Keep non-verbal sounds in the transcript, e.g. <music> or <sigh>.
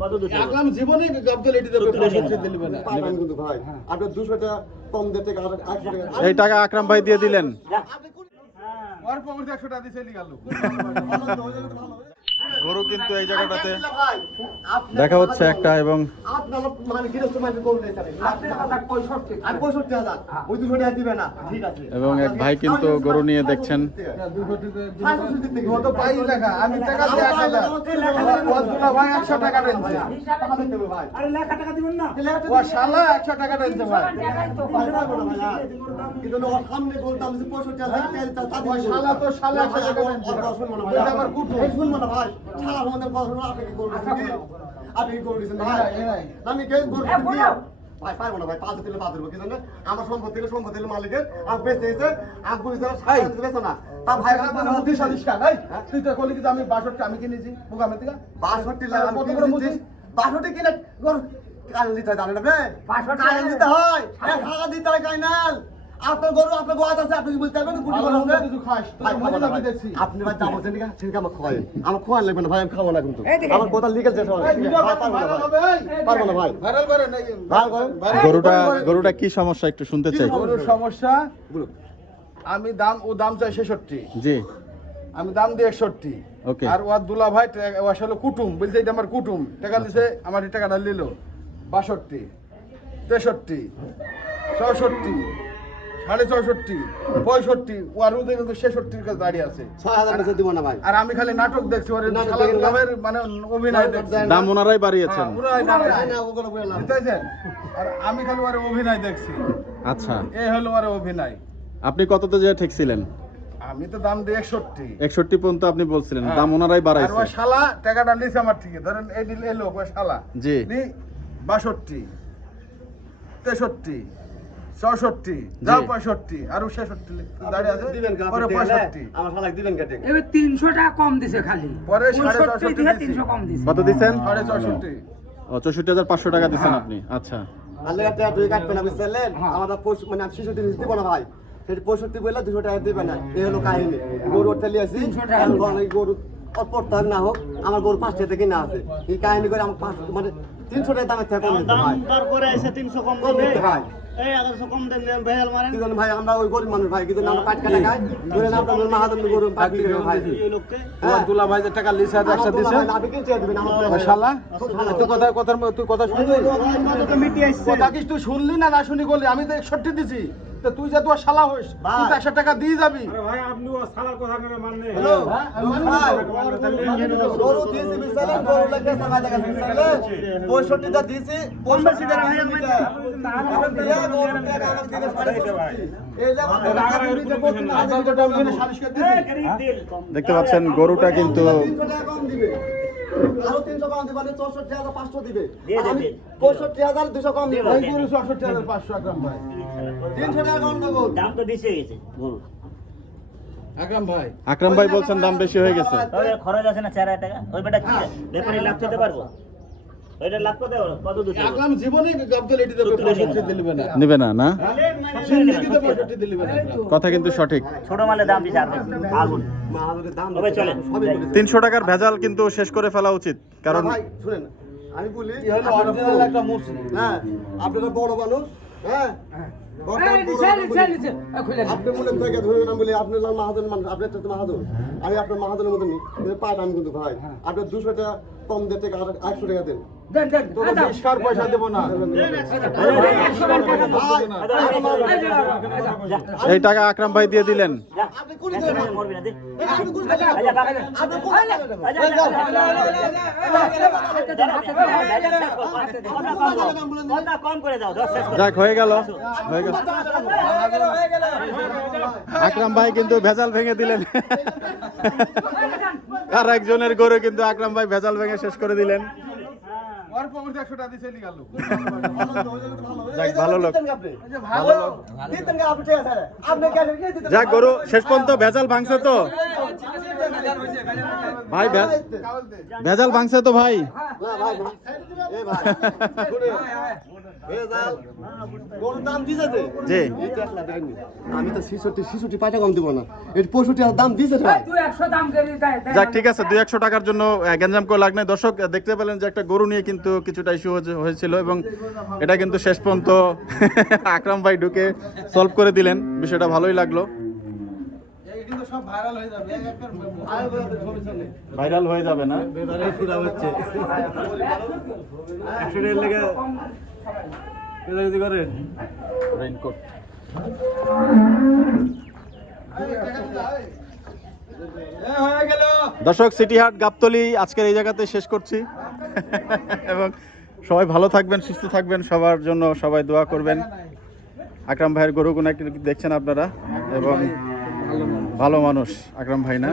কত জীবনে গাবদল এটি দেবে না কিন্তু ভাই আপনি দুশো টাকা কম আর এই টাকা আকরাম ভাই দিয়ে দিলেন। ওর পকেটে একশো টাকা দিয়ে চলে গেল। <laughs> গরু কিন্তু এই জায়গাটাতে দেখা হচ্ছে একটা এবং মানে এবং এক ভাই কিন্তু গরু নিয়ে দেখছেন তা-। শালা টাকা ভাই। শালা আমাদের কথা আপনি কি করবেন? আপনি কি করবেন ভাই? আমি কে করব ভাই পারব না ভাই পাঁচ দিলে পাঁচ দেবো কিন্তু না আমার সম্পত্তি হলে সম্পত্তি হলে মালিকের আর বেঁচে এসে আর বুঝতে এই। না। তা ভাই মুদি সাদিস খান এই। তুই তো কলি কিন্তু আমি বাষট্টি আমি কিনেছি মুগামে থেকে। বাষট্টি? বাষট্টি কিনে কাল দিতে হয় জানেন কাল দিতে হয়। হাজার দিতে হয় কাইনাল আপনার গরু আপনার গোয়াত আছে আপনি কি বলতে পারবেন? গুটি গরু আছে কিছু খাস। আপনি ভাই যাব ঠিক আছে ঠিক আমার খাওয়াই আমার খাওয়ান লাগবে না ভাই আমি খাব না কিন্তু। আমার কথা লিখে যেতে হবে পারব না ভাই। ভাইরাল করেন ভাইরাল করেন। গরুটা গরুটা কি সমস্যা একটু শুনতে চাই? গরুর সমস্যা? আমি দাম ও দাম চাই ছেষট্টি। জি। আমি দাম দিই একষট্টি। Okay. আর ওর দুলা ভাই ও আসলে কুটুম। বলছে এটা আমার কুটুম। টাকা দিছে আমার এই টাকাটা নিল। বাষট্টি। তেষট্টি। চৌষট্টি সাড়ে পঁয়ষট্টি ও আর ওদের কিন্তু ছেষট্টির কাছে দাঁড়িয়ে আছে। ছয় হাজার নিচে দিব না ভাই। আর আমি খালি নাটক দেখছি ওর নাটক শালা দেখেন না? দুলাভাইয়ের মানে অভিনয় দেখছি। দাম ওনারাই বাড়িয়েছেন। হ্যাঁ। বুঝতেছেন? আর আমি খালি ওর অভিনয় দেখছি। আচ্ছা। এই হলো ওর অভিনয়। আপনি কততে যে ঠেকছিলেন আমি তো দাম দিই একষট্টি। একষট্টি পর্যন্ত আপনি বলছিলেন হ্যাঁ। দাম ওনারাই আর শালা টাকাটা নিছে আমার থেকে। ধরেন এই দিল এলো শালা। জি। বাষট্টি তেষট্টি। চৌষট্টি যাও পঁয়ষট্টি আর ছেষট্টি দাঁড়িয়ে আছে? পরে পঁয়ষট্টি? এবার তিনশো টাকা কম দিছে খালি। পরে সাড়ে। তিনশো কম দিছে। কত দিচ্ছেন সাড়ে চৌষট্টি ও চৌষট্টি হাজার পাঁচশো টাকা দিচ্ছেন হ্যাঁ। আপনি আচ্ছা। আমার পঁয়ষ- মানে ছেষট্টি নিচে দিব না ভাই। সেটা পঁয়ষট্টি বললে দুশো টাকা দিবে না। এই হলো কাহিনী। গরু ঠেলে গরু হোক না হোক আমার গরু পাঁচটা থেকে না আছে। এই কাহিনী করে আমার পাঁচ মানে তিনশো টাকা দামের থেকে কম দিতে দাম ভাই আমরা ওই গরিব মানুষ ভাই কিন্তু আমরা পাট কাটা খাই ধরে মাহাদম গরু পাট ভাই দুলা ভাই যে টাকা লিসে একশো দিছে তুই কথা কথার তুই কথা শুনলি কথা কি তুই শুনলি না না শুনি বললি আমি তো একষট্টি দিছি তো তুই যে তোর শালা হইস তুই একশো টাকা দিয়ে যাবি হ্যালো হ্যাঁ? ভাই গরু দিয়েছি বিশালেন গরু লাগে টাকা টাকা বিশালেন পঁয়ষট্টিটা দিয়েছি। দেখতে পাচ্ছেন গরুটা কিন্তু তিনশো টাকা কম দিবে আরও তিনশো কম দিবে চৌষট্টি হাজার পাঁচশো দিবে। দিয়ে আর আমি দেবে। পঁয়ষট্টি হাজার দুশো কম দিবে। চৌষট্টি হাজার পাঁচশো একরাম ভাই। তিনশো টাকা কম দেবো দাম তো দিছে গেছে ভাই। আকরাম ভাই বলছেন দাম বেশি হয়ে গেছে। খরচ আছে না চার হাজার টাকা? ওই বেটা কি ব্যাপারে লাভ চাইতে পারব? নেবে না। না জিন্দিগিতে পঁয়ষট্টি দিলবে না। কথা কিন্তু সঠিক। ছোট মালের দাম দিছে আপনি আগুন মাহাজনের দাম তবে চলেন। সবই বলেছে। তিনশো টাকার ভেজাল কিন্তু শেষ করে ফেলা উচিত কারণ আমি বলি একটা হ্যাঁ আপনারা বড় মানুষ হ্যাঁ। আপনি মনে থেকে ধরে না বলে আপনি হলেন মাহাজন মানুষ আপনি একটা মাহাজন। আমি আপনার মাহাজনের মতন পাই আমি কিন্তু ভাই। আপনার দুশো টাকা কম দিয়ে টাকা একশো টাকা দেন। এই টাকা আকরাম ভাই দিয়ে দিলেন আপনি কুড়ি দেবেন মরবি না। দে আপনি কুড়ি দেবেন বাবা। আপনি কুড়ি দেবেন কথা কম করে দাও দশ শেষ করো। যাক হয়ে গেল হয়ে গেল। আকরাম ভাই কিন্তু ভেজাল ভেঙে দিলেন। আর একজনের গরু কিন্তু আকরাম ভাই ভেজাল ভেঙে শেষ করে দিলেন। অল্প করে একশো টাকা দিয়ে চলে গেল যাক ভালো লোক। ভালো লোক। দিতেন আপনি আপনি কেন দিতেন যাক গরু শেষ পর্যন্ত ভেজাল ভাঙছে তো। ভাই ভেজাল ভাঙছে তো ভাই। না ভাই এ ভাই। <laughs> জি। আমি তো শিশুটি শিশুটি পাঁচটা কম দিব না। এর পঁয়ষট্টি হাজার দাম যাক ঠিক আছে দুই একশো টাকার জন্য গ্যাঞ্জাম করে লাগ নাই। দর্শক দেখতে পেলেন যে একটা গরু নিয়ে কিন্তু কিছুটা ইস্যু হয়েছিল এবং এটা কিন্তু শেষ পর্যন্ত <laughs> আকরাম ভাই ঢুকে সলভ করে দিলেন। বিষয়টা ভালোই লাগল। সব ভাইরাল হয়ে যাবে ভাইরাল হয়ে না? বেদারে পুরা হচ্ছে। একশো লেগে এটা করেন রেইনকোট হয়ে দর্শক সিটি হাট গাবতলি আজকের এই জায়গাতে শেষ করছি। এবং সবাই ভালো থাকবেন সুস্থ থাকবেন সবার জন্য সবাই দোয়া করবেন। আকরাম ভাইয়ের গরুগুনা কিন্তু দেখছেন আপনারা? এবং ভালো মানুষ আকরাম ভাই না